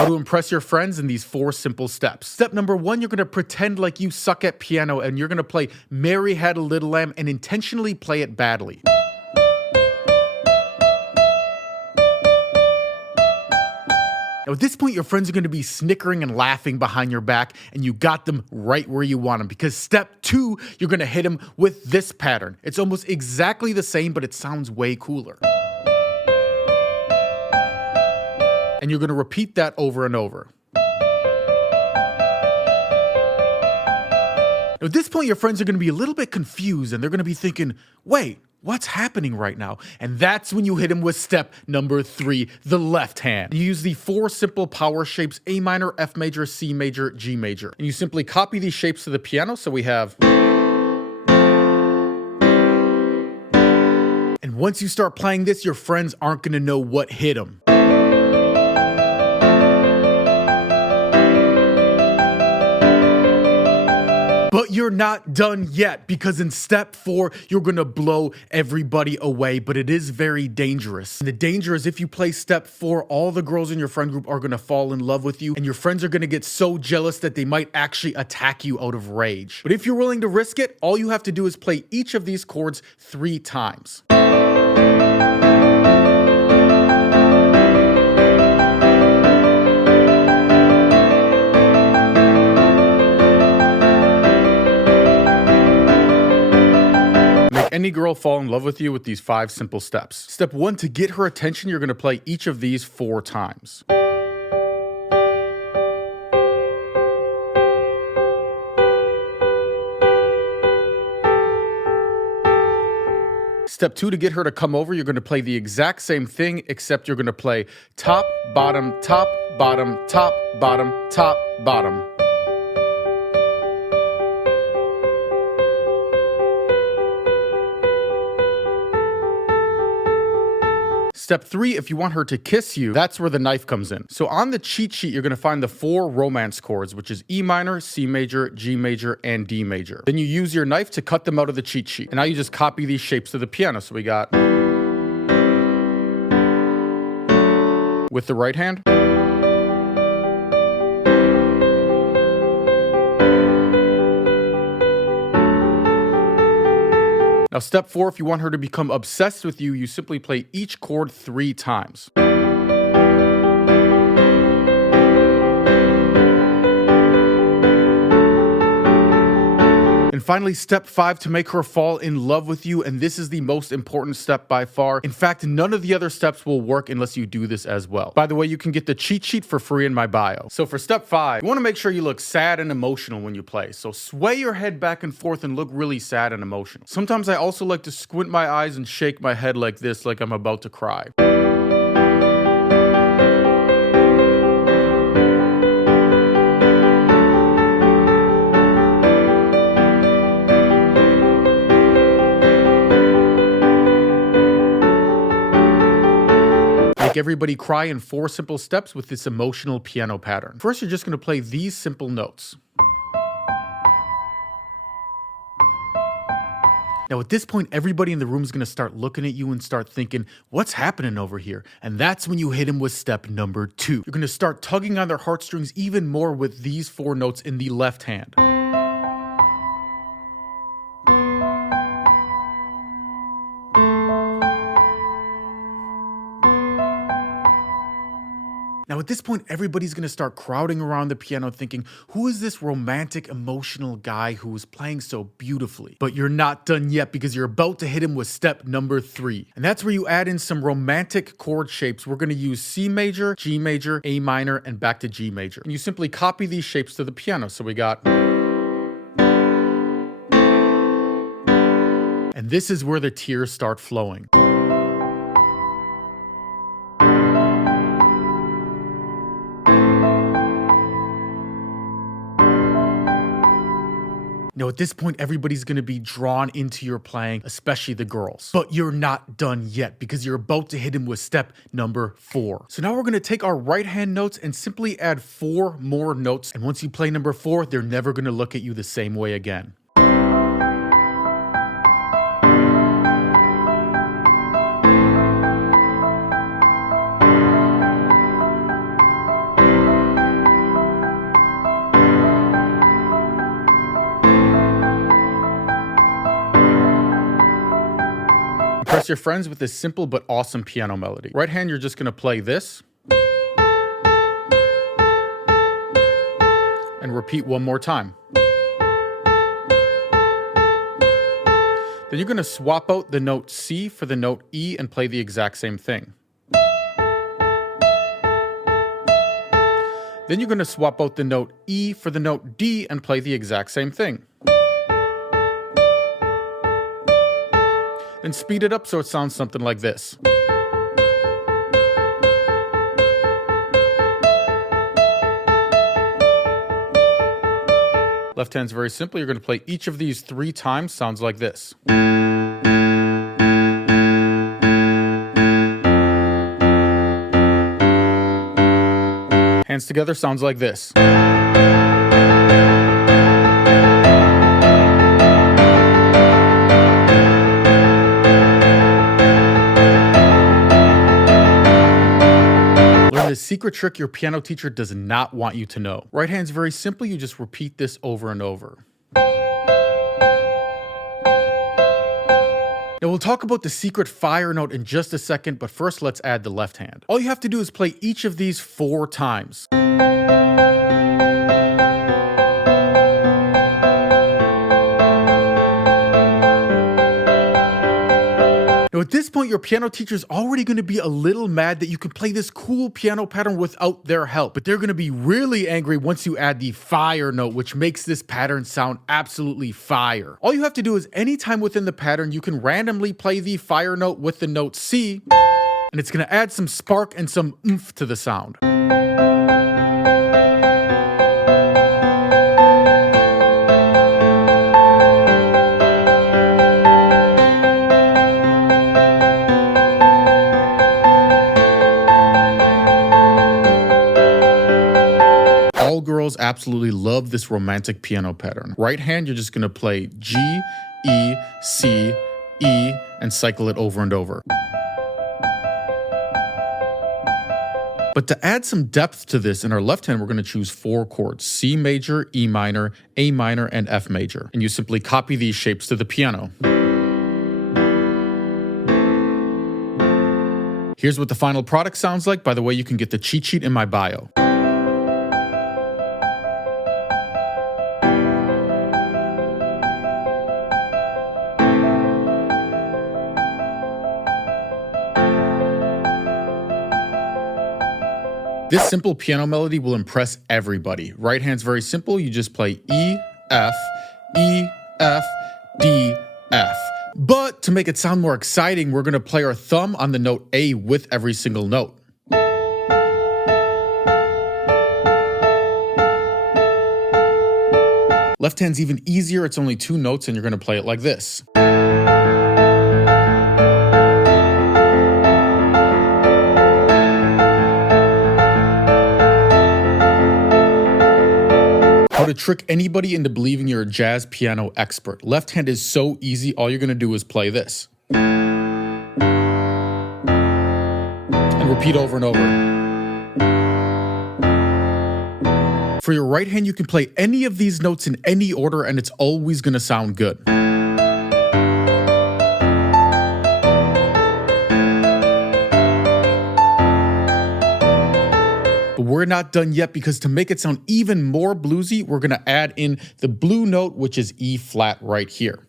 How to impress your friends in these 4 simple steps. Step number 1, you're going to pretend like you suck at piano and you're going to play Mary Had a Little Lamb and intentionally play it badly. Now, at this point, your friends are going to be snickering and laughing behind your back, and you got them right where you want them. Because step 2, you're going to hit them with this pattern. It's almost exactly the same, but it sounds way cooler. And you're going to repeat that over and over. Now, at this point, your friends are going to be a little bit confused, and they're going to be thinking, wait, what's happening right now? And that's when you hit him with step number 3, the left hand. You use the 4 simple power shapes, A minor, F major, C major, G major. And you simply copy these shapes to the piano. So we have... And once you start playing this, your friends aren't going to know what hit them. But you're not done yet, because in step 4, you're gonna blow everybody away, but it is very dangerous. And the danger is if you play step 4, all the girls in your friend group are gonna fall in love with you, and your friends are gonna get so jealous that they might actually attack you out of rage. But if you're willing to risk it, all you have to do is play each of these chords 3 times. Any girl fall in love with you with these 5 simple steps. Step 1, to get her attention, you're going to play each of these 4 times. Step 2, to get her to come over, you're going to play the exact same thing, except you're going to play top, bottom, top, bottom, top, bottom, top, bottom. Step 3, if you want her to kiss you, that's where the knife comes in. So on the cheat sheet, you're going to find the 4 romance chords, which is E minor, C major, G major, and D major. Then you use your knife to cut them out of the cheat sheet. And now you just copy these shapes to the piano. So we got... with the right hand. Now, step 4, if you want her to become obsessed with you, you simply play each chord 3 times. And finally, step 5, to make her fall in love with you, and this is the most important step by far. In fact, none of the other steps will work unless you do this as well. By the way, you can get the cheat sheet for free in my bio. So for step 5, you want to make sure you look sad and emotional when you play. So sway your head back and forth and look really sad and emotional. Sometimes I also like to squint my eyes and shake my head like this, like I'm about to cry. Make everybody cry in 4 simple steps with this emotional piano pattern. First, you're just going to play these simple notes. Now, at this point, everybody in the room is going to start looking at you and start thinking, what's happening over here? And that's when you hit him with step number 2. You're going to start tugging on their heartstrings even more with these 4 notes in the left hand. Now, at this point, everybody's going to start crowding around the piano thinking, who is this romantic, emotional guy who is playing so beautifully? But you're not done yet, because you're about to hit him with step number 3. And that's where you add in some romantic chord shapes. We're going to use C major, G major, A minor, and back to G major. And you simply copy these shapes to the piano. So we got... And this is where the tears start flowing. Now, at this point, everybody's going to be drawn into your playing, especially the girls. But you're not done yet, because you're about to hit him with step number 4. So now we're going to take our right hand notes and simply add 4 more notes. And once you play number 4, they're never going to look at you the same way again. Impress your friends with this simple but awesome piano melody. Right hand, you're just gonna play this. And repeat one more time. Then you're gonna swap out the note C for the note E and play the exact same thing. Then you're gonna swap out the note E for the note D and play the exact same thing. Then speed it up so it sounds something like this. Left hand's very simple. You're gonna play each of these 3 times, sounds like this. Hands together sounds like this. Learn this secret trick your piano teacher does not want you to know. Right hand's very simple. You just repeat this over and over. Now we'll talk about the secret fire note in just a second, but first let's add the left hand. All you have to do is play each of these 4 times. Now at this point, your piano teacher's already going to be a little mad that you can play this cool piano pattern without their help, but they're going to be really angry once you add the fire note, which makes this pattern sound absolutely fire. All you have to do is anytime within the pattern, you can randomly play the fire note with the note C, and it's going to add some spark and some oomph to the sound. All girls absolutely love this romantic piano pattern. Right hand, you're just gonna play G, E, C, E, and cycle it over and over. But to add some depth to this, in our left hand, we're gonna choose 4 chords: C major, E minor, A minor, and F major. And you simply copy these shapes to the piano. Here's what the final product sounds like. By the way, you can get the cheat sheet in my bio. This simple piano melody will impress everybody. Right hand's very simple. You just play E, F, D, F. But to make it sound more exciting, we're gonna play our thumb on the note A with every single note. Left hand's even easier. It's only 2 notes and you're gonna play it like this. How to trick anybody into believing you're a jazz piano expert. Left hand is so easy. All you're gonna do is play this. And repeat over and over. For your right hand, you can play any of these notes in any order and it's always gonna sound good. But we're not done yet, because to make it sound even more bluesy, we're gonna add in the blue note, which is E flat right here.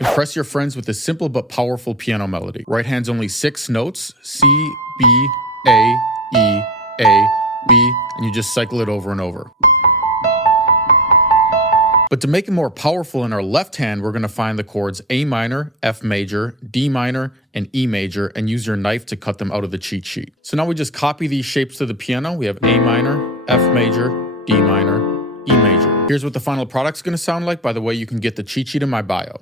Impress your friends with a simple but powerful piano melody. Right hand's only 6 notes: C, B, A, E, A, B, and you just cycle it over and over. But to make it more powerful, in our left hand, we're gonna find the chords A minor, F major, D minor, and E major, and use your knife to cut them out of the cheat sheet. So now we just copy these shapes to the piano. We have A minor, F major, D minor, E major. Here's what the final product's gonna sound like. By the way, you can get the cheat sheet in my bio.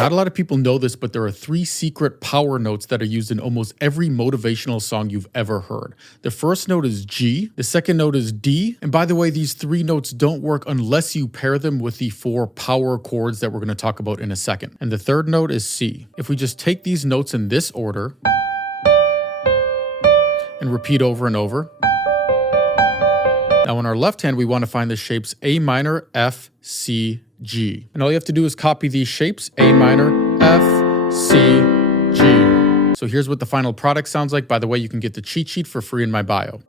Not a lot of people know this, but there are 3 secret power notes that are used in almost every motivational song you've ever heard. The first note is G, the second note is D, and by the way, these 3 notes don't work unless you pair them with the 4 power chords that we're going to talk about in a second. And the third note is C. If we just take these notes in this order and repeat over and over. Now on our left hand, we want to find the shapes A minor, F, C, G. And all you have to do is copy these shapes, A minor, F, C, G. So here's what the final product sounds like. By the way, you can get the cheat sheet for free in my bio.